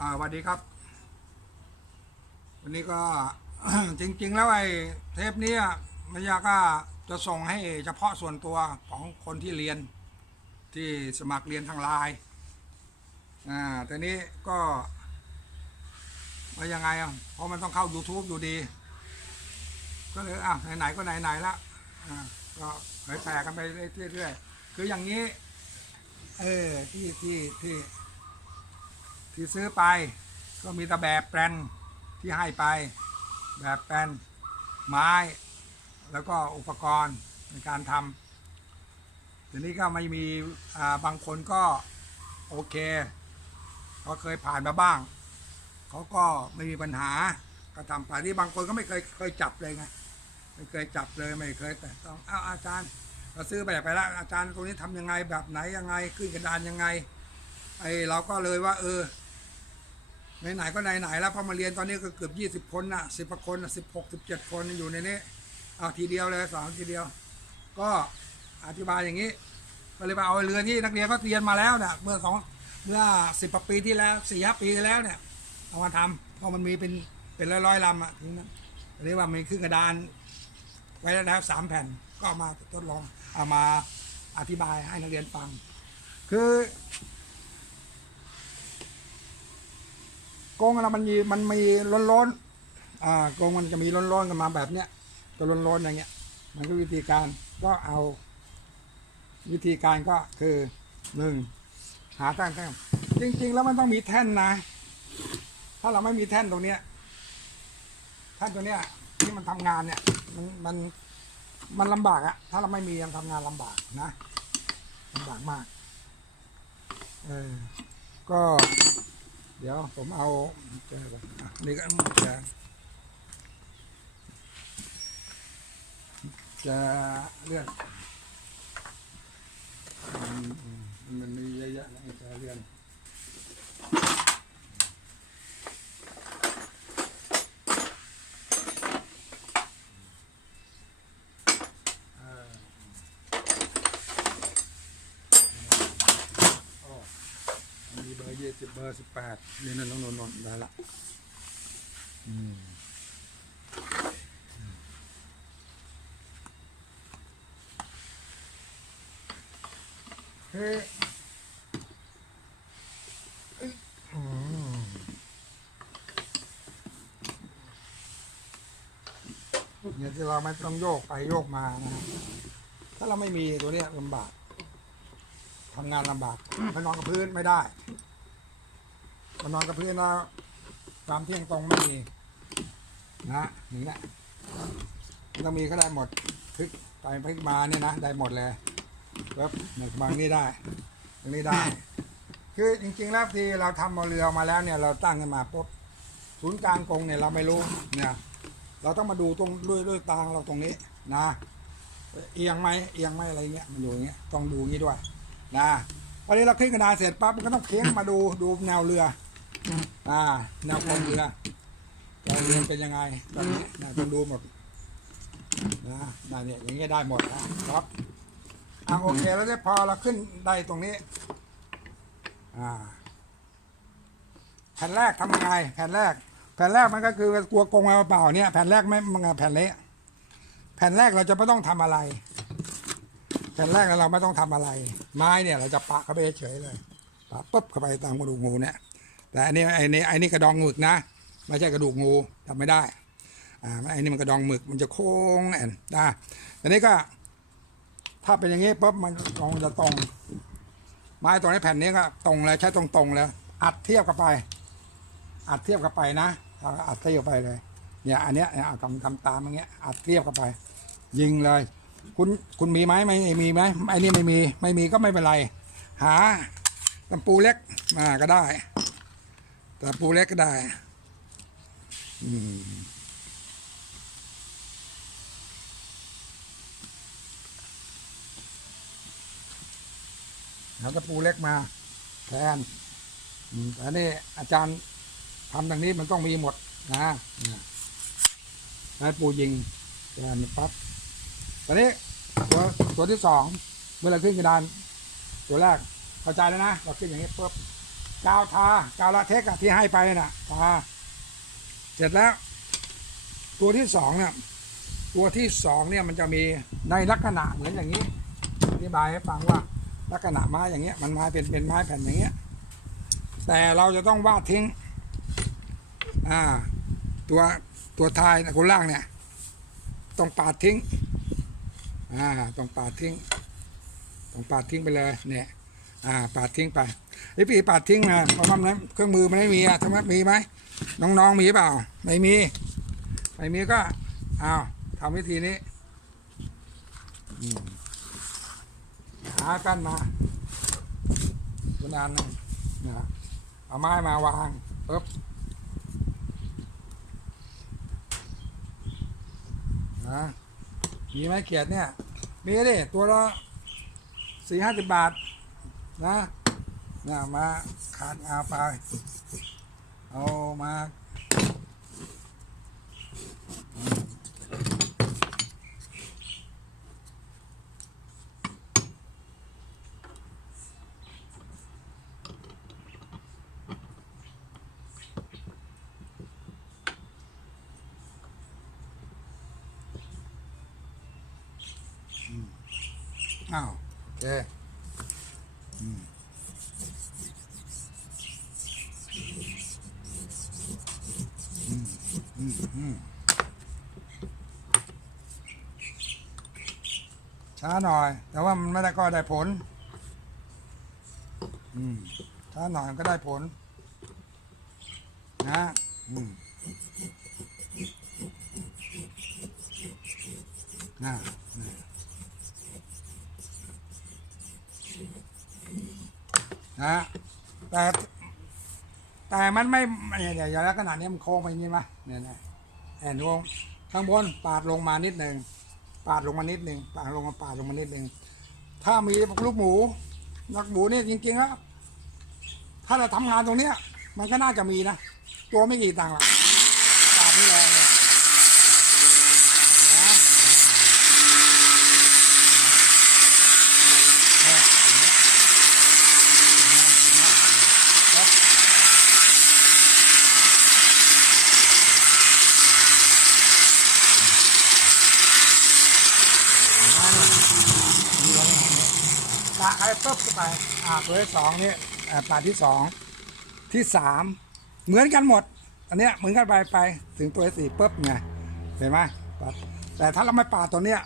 อ่าสวัสดีครับ วันนี้ก็ จริง ๆ แล้วไอ้เทปนี้มันยาก็จะส่งให้เฉพาะส่วนตัวของคนที่เรียนที่สมัครเรียนทางไลน์อ่าแต่นี้ก็ว่ายังไงอะเพราะมันต้องเข้า YouTube อยู่ดี ก็เลยอะไหนๆก็ไหนๆละอ่าก็เผยแผ่กันไปเรื่อยๆคืออย่างนี้ เออที่ที่ที่ ที่ซื้อไปก็มีแต่แบบแปลนที่ให้ไป แบบแปลนไม้ แล้วก็อุปกรณ์ในการทำทีนี้ก็ไม่มีอ่าบางคนก็โอเคเขาเคยผ่านมาบ้าง เขาก็ไม่มีปัญหาก็ทำไปที่บางคนก็ไม่เคยเคยจับเลยไงไม่เคยจับเลยไม่เคยแต่ต้องอ้าวอาจารย์เราซื้อแบบไปแล้วอาจารย์ตรงนี้ทำยังไงแบบไหนยังไงขึ้นกระดานยังไงไอเราก็เลยว่า เออ ไหนๆก็ไหนๆแล้วพอมาเรียนตอนนี้ก็เกือบยี่สิบคนน่ะสิบคนสิบหกสิบเจ็ดคนอยู่ในนี้เอาทีเดียวเลยสองทีเดียว ก็อธิบายอย่างนี้ก็เลยมาเอาเรือที่นักเรียนเขาเรียนมาแล้วเนี่ยเมื่อสองเมื่อสิบปีที่แล้วสี่ห้าปีที่แล้วเนี่ยเอามาทำเพราะมันมีเป็นเป็นร้อยๆลำอะทีนั้นเรียกว่ามีขึ้นกระดาน ไว้แล้วสามแผ่นก็มาทดลองเอามาอธิบายให้นักเรียนฟัง คือ กงเรามันมีมันมีร้อนๆอ่ากงมันจะมีร้อนๆกันมาแบบเนี้ยจะร้อนๆอย่างเงี้ย มันก็วิธีการก็เอา วิธีการก็คือหนึ่งหาแท่นแท่นจริง ๆ แล้วมันต้องมีแท่นนะ ถ้าเราไม่มีแท่นตรงเนี้ยแท่นตัวเนี้ยที่มันทำงานเนี่ย มันมันมันลำบากอะถ้าเราไม่มีมันทำงานลำบากนะลำบากมากเออก็ เดี๋ยวผมเอาเจอก่อนอะนี่ก็จะจะเรื่องอืมอืมมันมีเยอะแยะนะไอ้จะเรื่องเออโอ้ มีเบอร์ยี่ สิบเบอร์สิบแปดนี่นั่นน้องนนท์ได้ละอืมเฮ้ยเอ้ยอืมเนี่ยที่เราไม่ต้องโยกไปโยกมานะ ถ้าเราไม่มีตัวเนี้ยลำบากทำงานลำบากไปนอนกับพื้นไม่ได้ นอนกับพื้นแล้วความเที่ยงตรงไม่มี นะนี่แหละต้องมีก็ได้หมดพลิกไปพลิกมาเนี่ยนะได้หมดเลยแล้วหนึ่งบางนี่ได้ตรงนี้ได้ คือจริงๆแล้วที่เราทำเอาเรือมาแล้วเนี่ยเราตั้งขึ้นมาปุ๊บศูนย์กลางกรงเนี่ยเราไม่รู้เนี่ย เราต้องมาดูตรงด้วยด้วยตาเราตรงนี้นะเอียงไหมเอียงไหมอะไรเงี้ยมันอยู่อย่างเงี้ยต้องดูอย่างงี้ด้วยนะพอนี้เราคลิกกระดานเสร็จปั๊บมันก็ต้องเพ้งมาดูดูแนวเรือ อ่าแนวโครงเรือแนวเรือเป็นยังไงตอนนี้นะต้องดูหมดนะนะเนี่ยอย่างเงี้ยได้หมดนะครับอ่าโอเคแล้วเนี่ยพอเราขึ้นได้ตรงนี้อ่าแผ่นแรกทำยังไงแผ่นแรก แผ่นแรกมันก็คือกลัวกงเอาเปล่าเนี่ยแผ่นแรกไม่มันแผ่นเละแผ่นแรกเราจะไม่ต้องทำอะไร แผ่นแรกเราไม่ต้องทำอะไร ไม้เนี่ย เราจะปะเข้าไปเฉยเลยปะปุ๊บเข้าไปตามกระดูกงูเนี่ย แต่อันนี้ไอ้นี่ไอ้นี่กระดองหมึกนะ ไม่ใช่กระดูกงูทำไม่ได้อ่าไอ้นี่มันกระดองหมึกมันจะโค้งแอนนะแต่นี้ก็ ถ้าเป็นอย่างนี้ปุ๊บมันตรงจะตรง ไม้ตรงนี้แผ่นนี้ก็ตรงเลยใช้ตรงๆเลยอัดเทียบกับไป อัดเทียบกับไปนะอัดเทียบไปเลยเนี่ยอันเนี้ยเนี่ยเอาทำทำตามอย่างเงี้ยอัดเทียบกับไป ยิงเลย คุณคุณมีไหมไม่มีไหมไอ้นี่ไม่มีไม่มีก็ไม่เป็นไร หาตะปูเล็กมาก็ได้ แตะปูเล็กก็ได้ อืมหาตะปูเล็กมา แทนอืมแต่นี่อาจารย์ทำดังนี้มันต้องมีหมดนะนะให้ปูยิงแทนปั๊บตอนนี้ตัวตัวที่สองเมื่อเราขึ้นกระดาน ตัวแรกเข้าใจแล้วนะ เราขึ้นอย่างนี้ปุ๊บ กาวทากาวลาเทคอะที่ให้ไปน่ะทาเสร็จแล้ว ตัวที่สองเนี่ยตัวที่สองเนี่ยมันจะมีในลักษณะเหมือนอย่างนี้อธิบายให้ฟังว่าลักษณะไม้อย่างเงี้ยมันไม้เป็นเป็นไม้แผ่นอย่างเงี้ยแต่เราจะต้องวาดทิ้งอ่าตัวตัวท้ายนะคนล่างเนี่ยต้องปาดทิ้งอ่าต้องปาดทิ้งต้องปาดทิ้งไปเลยเนี่ย อ่าปาดทิ้งไปไอ้ปีปาดทิ้งนะเพราะว่ามันเครื่องมือมันไม่มีอะทำไมมีไหมน้องๆมีเปล่า ไม่มี ไม่มีก็อ้าวทำวิธีนี้หากันมาขนาดนึงนะเอาไม้มาวางปึ๊บนะมีไหมเกียรติเนี่ย มีดิตัวละสี่ห้าสิบบาท นะเนี่ยมาขาดอาไปเอามาอ้าวเจ๊ ช้าหน่อย แต่ว่ามันไม่ได้ก็ได้ผล อืมช้าหน่อยก็ได้ผล นะ อืมน่า นะแต่แต่มันไม่เนี่ยเนี่ยอย่างลักษณะนี้มันโค้งไปอย่างนี้ไหมเนี่ยนี่ยแอนวงข้างบนปาดลงมานิดหนึ่งปาดลงมานิดหนึ่งปาดลงมาปาดลงมานิดหนึ่งถ้ามีลูกหมูนักหมูเนี่ยจริงๆแล้วถ้าเราทำงานตรงเนี้ย มันก็น่าจะมีนะ ตัวไม่กี่ตังค์หรอกปาดนี่แรงเลยนะเนี่ยอย่างเงี้ย ปลาไอ้ปุ๊บเข้าไปอ่าตัวที่สองนี่อ่าปลาที่สองที่สามเหมือนกันหมด อันเนี้ยเหมือนกันไปไปถึงตัวที่สี่ปุ๊บไงเห็นไหมแต่ถ้าเราไม่ปาตัวเนี้ย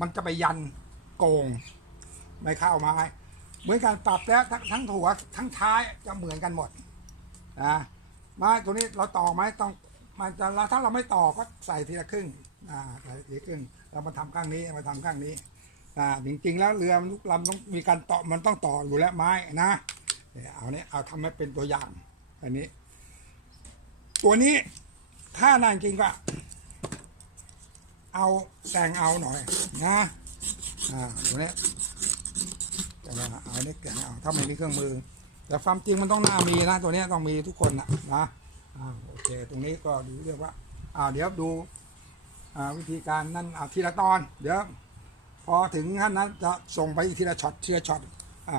มันจะไปยันโกงไม่เข้าไม้เหมือนกันปรับแล้วทั้งทั้งหัวทั้งท้ายจะเหมือนกันหมดนะไม้ตัวนี้เราต่อไหมต้องมันจะถ้าเราไม่ต่อก็ใส่ทีละครึ่งอ่าใส่ทีละครึ่งเรามาทำข้างนี้มาทำข้างนี้ อ่าจริงๆแล้วเรือมันทุกลำต้องมีการต่อมันต้องต่ออยู่แล้วไม้นะเอาเนี้ยเอาทำให้เป็นตัวอย่างอันนี้ ตัวนี้ถ้านานจริงก็ เอาแต่งเอาหน่อยนะอ่าตัวเนี้ยแต่งเอาเอาเนี้ยแต่งเอาถ้าไม่มีเครื่องมือ แต่ความจริงมันต้องน่ามีนะ ตัวนี้ต้องมีทุกคนนะนะอ่าโอเค ตรงนี้ก็ดูเรียกว่าอ่าเดี๋ยวดูอ่าวิธีการนั่นเอาทีละตอนเดี๋ยว พอถึงขั้นนั้นจะส่งไปอีกทีละช็อตทีละช็อตอะ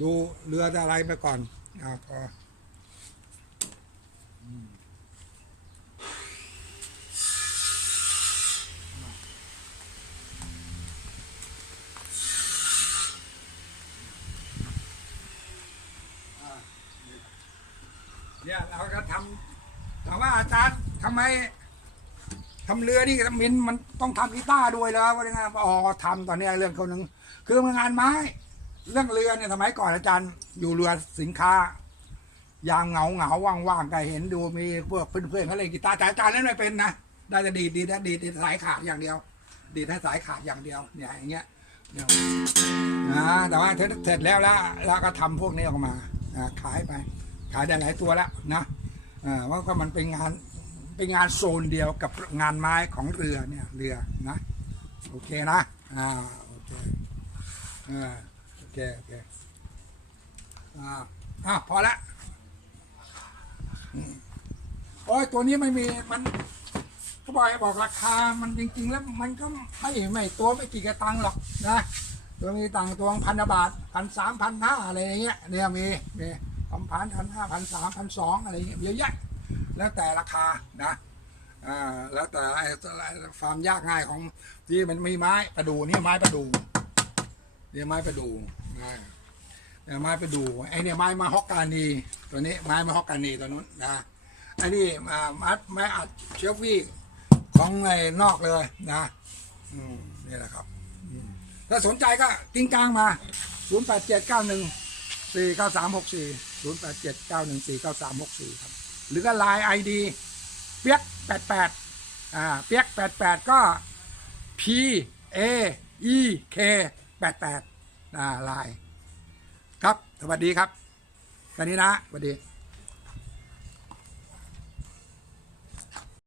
ดูเรืออะไรไปก่อนอะพอเนี่ยเราก็ทำถามว่าอาจารย์ทำไมทำเรือนี่มินมัน ต้องทำกีตาร์ด้วยแล้วว่ายังไงอ๋อทำตอนนี้เรื่องเขาหนึ่งคือมันงานไม้ เรื่องเรือเนี่ยสมัยก่อนอาจารย์อยู่เรือสินค้า ยามเหงาเหงาว่างว่างๆก็เห็นดูมีพวกเพื่อนๆเขาเล่นกีตาร์แต่อาจารย์เล่นไม่เป็นนะได้แต่ดีดดีดดีดดีดสายขาดอย่างเดียว ดีดให้สายขาดอย่างเดียวเนี่ยอย่างเงี้ยนะแต่ว่าเสร็จแล้วแล้วแล้วก็ทำพวกนี้ออกมาขายไป ขายได้หลายตัวแล้วนะว่าก็มันเป็นงาน เป็นงานโซนเดียวกับงานไม้ของเรือเนี่ยเรือนะโอเคนะอ่าโอเคอ่าโอเคโอเคอ่าอะพอละอืมโอ้ยตัวนี้ไม่มีมันเขาบอกให้บอกราคามันจริง ๆ แล้วมันก็ไม่ไม่ตัวไม่กี่กระตังหรอกนะตัวมีตังตัวพันบาทพันสามพันห้าอะไรอย่างเงี้ยเนี่ยมีมีสองพันพันห้าพันสามพันสองอะไรเงี้ยเยอะแยะ แล้วแต่ราคานะอ่าแล้วแต่ไอ้ความยากง่ายของที่มันมีไม้ประดูนี่ไม้ประดูเนี่ยไม้ประดูนะเนี่ยไม้ประดูไอ้เนี่ยไม้มาฮอกกานีตัวนี้ไม้มาฮอกกานีตัวนู้นนะไอ้นี่มามัดไม้อัดเชฟวี่ของไอ้นอกเลยนะอืนี่แหละครับถ้าสนใจก็กิ้งกลางมา 0 8 7 9 1 4 9 3 6 4 0 8 7 9 1 4 9 3 6 4 ครับ หรือก็ไลน์ไอดีเปียก88อ่าเปียก88ก็ P A E K 88อ่าไลน์ครับ สวัสดีครับแค่นี้นะสวัสดี